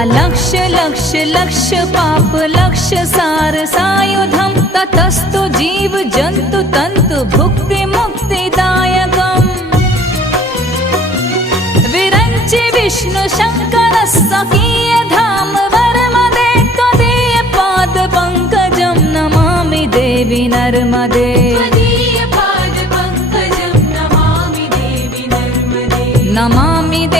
अलक्ष लक्ष लक्ष पाप लक्ष सार सायुधम ततस्तु जीव जंतु तंतु भुक्ति मुक्तिदायकम् विरंचि विष्णु शंकर सखीय धाम वर्मदे त्वदीय पाद पंकजं नमामि देवी नर्मदे नमामि देवी